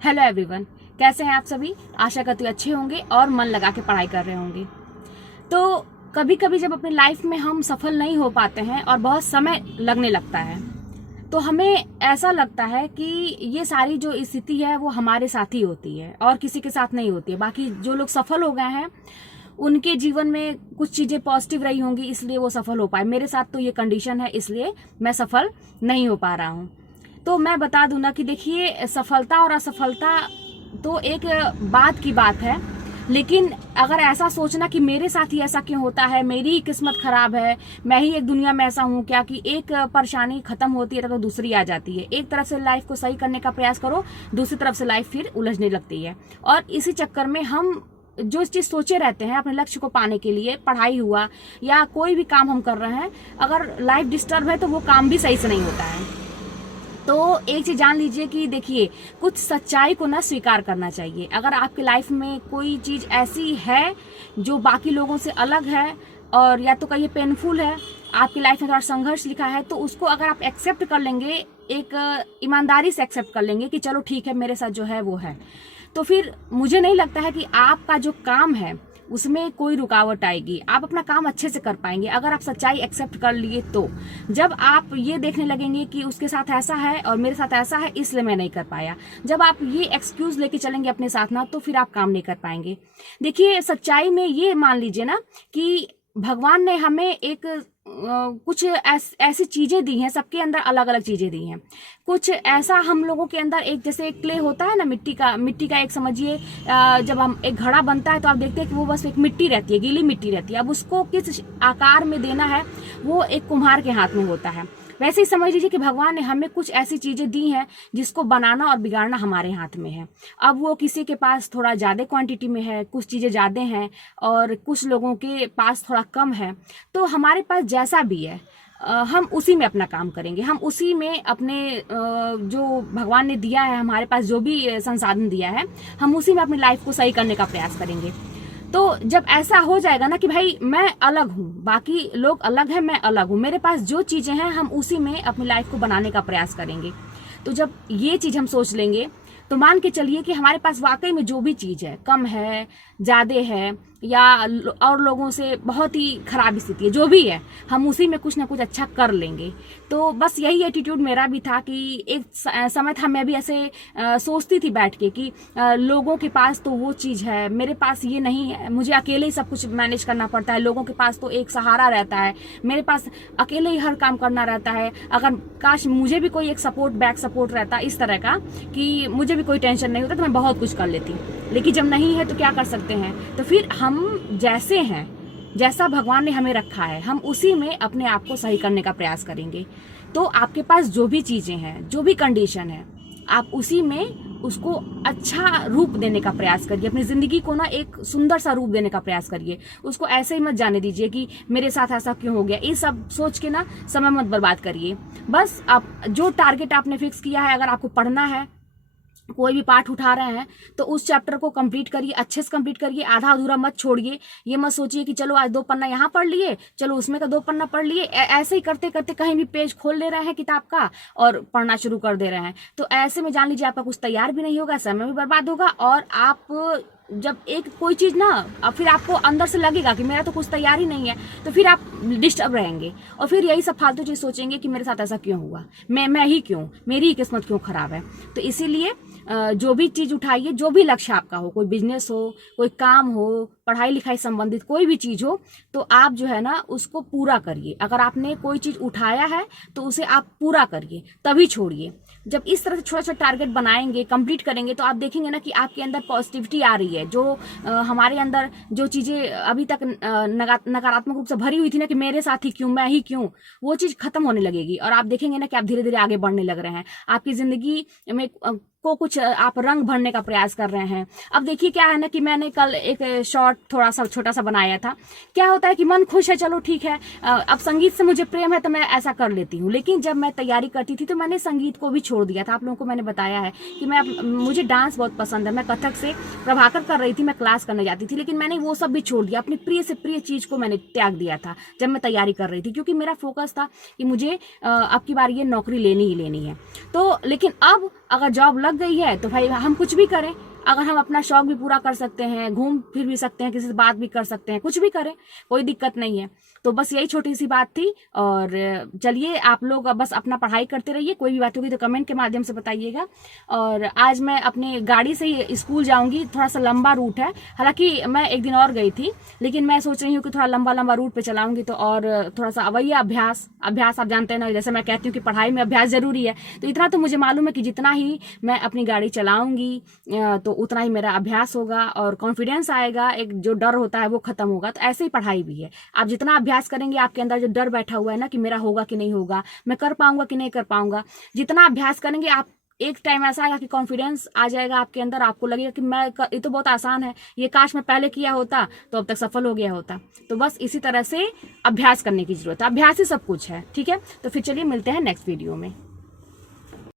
Hello everyone, कैसे हैं आप सभी। आशा करती हूँ अच्छे होंगे और मन लगा के पढ़ाई कर रहे होंगे। तो कभी कभी जब अपनी लाइफ में हम सफल नहीं हो पाते हैं और बहुत समय लगने लगता है, तो हमें ऐसा लगता है कि ये सारी जो स्थिति है वो हमारे साथ ही होती है और किसी के साथ नहीं होती है। बाकी जो लोग सफल हो गए हैं उनके जीवन में कुछ चीज़ें पॉजिटिव रही होंगी, इसलिए वो सफल हो पाए। मेरे साथ तो ये कंडीशन है, इसलिए मैं सफल नहीं हो पा रहा हूँ। तो मैं बता दूं ना कि देखिए, सफलता और असफलता तो एक बात की बात है, लेकिन अगर ऐसा सोचना कि मेरे साथ ही ऐसा क्यों होता है, मेरी ही किस्मत खराब है, मैं ही एक दुनिया में ऐसा हूँ क्या, कि एक परेशानी खत्म होती है तो दूसरी आ जाती है। एक तरफ से लाइफ को सही करने का प्रयास करो, दूसरी तरफ से लाइफ फिर उलझने लगती है। और इसी चक्कर में हम जो चीज़ सोचे रहते हैं अपने लक्ष्य को पाने के लिए, पढ़ाई हुआ या कोई भी काम हम कर रहे हैं, अगर लाइफ डिस्टर्ब है तो वो काम भी सही से नहीं होता है। तो एक चीज जान लीजिए कि देखिए, कुछ सच्चाई को ना स्वीकार करना चाहिए। अगर आपकी लाइफ में कोई चीज ऐसी है जो बाकी लोगों से अलग है और या तो कहिए पेनफुल है, आपकी लाइफ में थोड़ा संघर्ष लिखा है, तो उसको अगर आप एक्सेप्ट कर लेंगे, एक ईमानदारी से एक्सेप्ट कर लेंगे कि चलो ठीक है, मेरे साथ जो है वो है, तो फिर मुझे नहीं लगता है कि आपका जो काम है उसमें कोई रुकावट आएगी। आप अपना काम अच्छे से कर पाएंगे अगर आप सच्चाई एक्सेप्ट कर लिए। तो जब आप ये देखने लगेंगे कि उसके साथ ऐसा है और मेरे साथ ऐसा है इसलिए मैं नहीं कर पाया, जब आप ये एक्सक्यूज लेके चलेंगे अपने साथ ना, तो फिर आप काम नहीं कर पाएंगे। देखिए, सच्चाई में ये मान लीजिए ना कि भगवान ने हमें एक कुछ ऐसी चीजें दी हैं, सबके अंदर अलग अलग चीजें दी हैं। कुछ ऐसा हम लोगों के अंदर, एक जैसे क्ले होता है ना, मिट्टी का एक समझिए, जब हम एक घड़ा बनता है तो आप देखते हैं कि वो बस एक मिट्टी रहती है, गीली मिट्टी रहती है। अब उसको किस आकार में देना है वो एक कुम्हार के हाथ में होता है। वैसे ही समझ लीजिए कि भगवान ने हमें कुछ ऐसी चीजें दी हैं जिसको बनाना और बिगाड़ना हमारे हाथ में है। अब वो किसी के पास थोड़ा ज्यादा क्वांटिटी में है, कुछ चीजें ज्यादा हैं और कुछ लोगों के पास थोड़ा कम है। तो हमारे पास जैसा भी है हम उसी में अपना काम करेंगे, हम उसी में अपने जो भगवान ने दिया है, हमारे पास जो भी संसाधन दिया है, हम उसी में अपनी लाइफ को सही करने का प्रयास करेंगे। तो जब ऐसा हो जाएगा ना कि भाई मैं अलग हूँ, बाकी लोग अलग हैं, मैं अलग हूँ, मेरे पास जो चीजें हैं हम उसी में अपनी लाइफ को बनाने का प्रयास करेंगे। तो जब ये चीज हम सोच लेंगे तो मान के चलिए कि हमारे पास वाकई में जो भी चीज है, कम है, ज्यादा है, या और लोगों से बहुत ही खराब स्थिति है, जो भी है, हम उसी में कुछ ना कुछ अच्छा कर लेंगे। तो बस यही एटीट्यूड मेरा भी था कि एक समय था मैं भी ऐसे सोचती थी बैठ के कि लोगों के पास तो वो चीज़ है, मेरे पास ये नहीं है, मुझे अकेले ही सब कुछ मैनेज करना पड़ता है। लोगों के पास तो एक सहारा रहता है, मेरे पास अकेले ही हर काम करना रहता है। अगर काश मुझे भी कोई एक सपोर्ट, बैक सपोर्ट रहता इस तरह का कि मुझे भी कोई टेंशन नहीं होता, तो मैं बहुत कुछ कर लेती। लेकिन जब नहीं है तो क्या कर सकते हैं। तो फिर हम जैसे हैं, जैसा भगवान ने हमें रखा है, हम उसी में अपने आप को सही करने का प्रयास करेंगे। तो आपके पास जो भी चीजें हैं, जो भी कंडीशन है, आप उसी में उसको अच्छा रूप देने का प्रयास करिए। अपनी जिंदगी को ना एक सुंदर सा रूप देने का प्रयास करिए। उसको ऐसे ही मत जाने दीजिए कि मेरे साथ ऐसा क्यों हो गया, ये सब सोच के ना समय मत बर्बाद करिए। बस आप जो टारगेट आपने फिक्स किया है, अगर आपको पढ़ना है, कोई भी पाठ उठा रहे हैं, तो उस चैप्टर को कंप्लीट करिए, अच्छे से कंप्लीट करिए, आधा अधूरा मत छोड़िए। ये मत सोचिए कि चलो आज 2 पन्ना यहाँ पढ़ लिए, चलो उसमें का 2 पन्ना पढ़ लिए। ऐसे ही करते करते कहीं भी पेज खोल ले रहे हैं किताब का और पढ़ना शुरू कर दे रहे हैं। तो ऐसे में जान लीजिए आपका कुछ तैयार भी नहीं होगा, समय भी बर्बाद होगा, और आप जब एक कोई चीज ना, अब फिर आपको अंदर से लगेगा कि मेरा तो कुछ तैयार ही नहीं है, तो फिर आप डिस्टर्ब रहेंगे और फिर यही सब फालतू चीज सोचेंगे कि मेरे साथ ऐसा क्यों हुआ, मैं ही क्यों, मेरी ही किस्मत क्यों खराब है। तो इसीलिए जो भी चीज उठाइए, जो भी लक्ष्य आपका हो, कोई बिजनेस हो, कोई काम हो, पढ़ाई लिखाई संबंधित कोई भी चीज हो, तो आप जो है ना उसको पूरा करिए। अगर आपने कोई चीज उठाया है तो उसे आप पूरा करिए, तभी छोड़िए। जब इस तरह से छोटा छोटा टारगेट बनाएंगे, कंप्लीट करेंगे, तो आप देखेंगे ना कि आपके अंदर पॉजिटिविटी आ रही है। जो हमारे अंदर जो चीजें अभी तक नकारात्मक रूप से भरी हुई थी ना कि मेरे साथ ही क्यों, मैं ही क्यों, वो चीज खत्म होने लगेगी और आप देखेंगे ना कि आप धीरे धीरे आगे बढ़ने लग रहे हैं। आपकी जिंदगी में को कुछ आप रंग भरने का प्रयास कर रहे हैं। अब देखिए क्या है ना कि मैंने कल एक शॉर्ट थोड़ा सा छोटा सा बनाया था। क्या होता है कि मन खुश है, चलो ठीक है, अब संगीत से मुझे प्रेम है तो मैं ऐसा कर लेती हूँ। लेकिन जब मैं तैयारी करती थी तो मैंने संगीत को भी छोड़ दिया था। आप लोगों को मैंने बताया है कि मुझे डांस बहुत पसंद है, मैं कथक से प्रभाकर कर रही थी, मैं क्लास करने जाती थी, लेकिन मैंने वो सब भी छोड़ दिया। अपनी प्रिय से प्रिय चीज को मैंने त्याग दिया था जब मैं तैयारी कर रही थी, क्योंकि मेरा फोकस था कि मुझे अब की बार ये नौकरी लेनी ही लेनी है। तो लेकिन अब अगर जॉब लग गई है तो भाई हम कुछ भी करें। अगर हम अपना शौक भी पूरा कर सकते हैं, घूम फिर भी सकते हैं, किसी से बात भी कर सकते हैं, कुछ भी करें, कोई दिक्कत नहीं है। तो बस यही छोटी सी बात थी। और चलिए आप लोग बस अपना पढ़ाई करते रहिए, कोई भी बात होगी तो कमेंट के माध्यम से बताइएगा। और आज मैं अपनी गाड़ी से ही स्कूल जाऊंगी, थोड़ा सा लंबा रूट है, हालांकि मैं एक दिन और गई थी, लेकिन मैं सोच रही हूँ कि थोड़ा लंबा लंबा रूट पे चलाऊंगी तो और थोड़ा सा वही अभ्यास आप जानते हैं ना, जैसे मैं कहती हूँ कि पढ़ाई में अभ्यास जरूरी है, तो इतना तो मुझे मालूम है कि जितना ही मैं अपनी गाड़ी चलाऊंगी तो उतना ही मेरा अभ्यास होगा और कॉन्फिडेंस आएगा, एक जो डर होता है वो खत्म होगा। तो ऐसे ही पढ़ाई भी है, आप जितना अभ्यास करेंगे, आपके अंदर जो डर बैठा हुआ है ना कि मेरा होगा कि नहीं होगा, मैं कर पाऊंगा कि नहीं कर पाऊंगा, जितना अभ्यास करेंगे आप एक टाइम ऐसा आएगा कि कॉन्फिडेंस आ जाएगा आपके अंदर, आपको लगेगा कि ये तो बहुत आसान है, ये काश मैं पहले किया होता तो अब तक सफल हो गया होता। तो बस इसी तरह से अभ्यास करने की जरूरत है, अभ्यास ही सब कुछ है। ठीक है, तो फिर चलिए मिलते हैं नेक्स्ट वीडियो में।